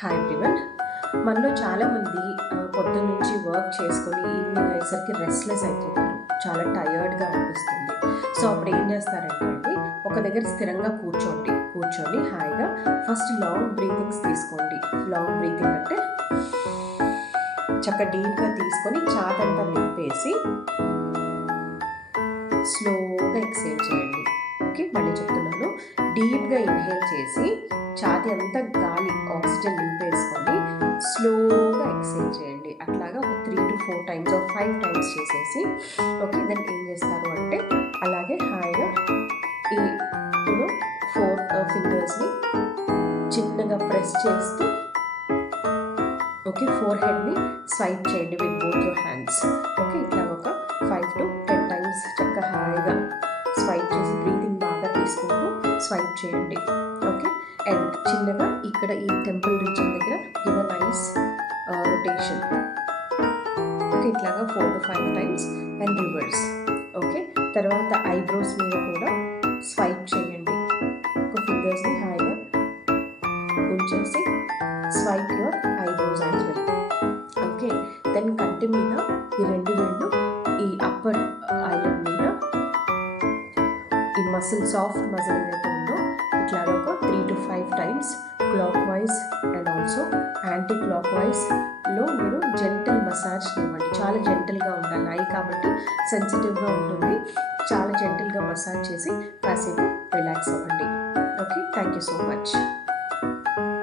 Hi everyone. మనలో చాలామంది పొద్దున్న నుంచి వర్క్ చేసుకొని ఈవినింగ్ అయ్యేసరికి రెస్ట్లెస్ అయిపోతారు, చాలా టయర్డ్గా అనిపిస్తుంది. సో అప్పుడు ఏం చేస్తారంటే అండి, ఒక దగ్గర స్థిరంగా కూర్చొని హాయిగా ఫస్ట్ లాంగ్ బ్రీతింగ్స్ తీసుకోండి. లాంగ్ బ్రీతింగ్ అంటే చక్కగా డీప్గా తీసుకొని ఛాతంతా నింపేసి స్లోగా ఎక్సేల్ చేయండి. ఓకే, మళ్ళీ చెప్తున్నాను. డీప్గా ఇన్హేల్ చేసి ఛాతి అంతా గాలి ఆక్సిజన్ నింపేసుకొని స్లోగా ఎక్సేల్ చేయండి. అట్లాగా ఒక 3 to 4 times or 5 times చేసేసి ఓకే, దెన్ ఏం చేస్తారు అంటే అలాగే హాయిగా ఈ 4 ఫింగర్స్ని చిన్నగా ప్రెస్ చేస్తూ ఓకే, ఫోర్ హెడ్ని స్వైప్ చేయండి with both your hands. Okay, ఇట్లా ఒక 5 to 10 times చక్కగా హాయిగా స్వైప్ చేసి బ్రీతింగ్ బాగా తీసుకుంటూ స్వైప్ చేయండి. ఓకే, అండ్ చిన్నగా ఇక్కడ ఈ టెంపుల్ రీజన్ దగ్గర give a nice rotation. Okay, ఇట్లాగా 4 to 5 times and reverse. Okay, తర్వాత ఐబ్రోస్ మీద కూడా స్వైప్ చేయండి. ఒక ఫింగర్స్ని హాయిగా ఉంచేసి swipe your eyebrows as well. Okay, then కంటి మీద ఈ 2 వేళ్ళు ఈ అప్పర్ ఐలెడ్ మీద ఈ మసిల్, సాఫ్ట్ మసిల్ ఏదైతే ఉందో ఇట్లాగా ఒక 3 to 5 times clockwise and also యాంటీ క్లాక్ వైజ్లో మీరు జెంటల్ మసాజ్ ఇవ్వండి. చాలా జెంటల్గా ఉండాలి, ఐ కాబట్టి సెన్సిటివ్గా ఉంటుంది. చాలా జెంటల్గా మసాజ్ చేసి కాసేపు రిలాక్స్ అవ్వండి. Okay, thank you so much.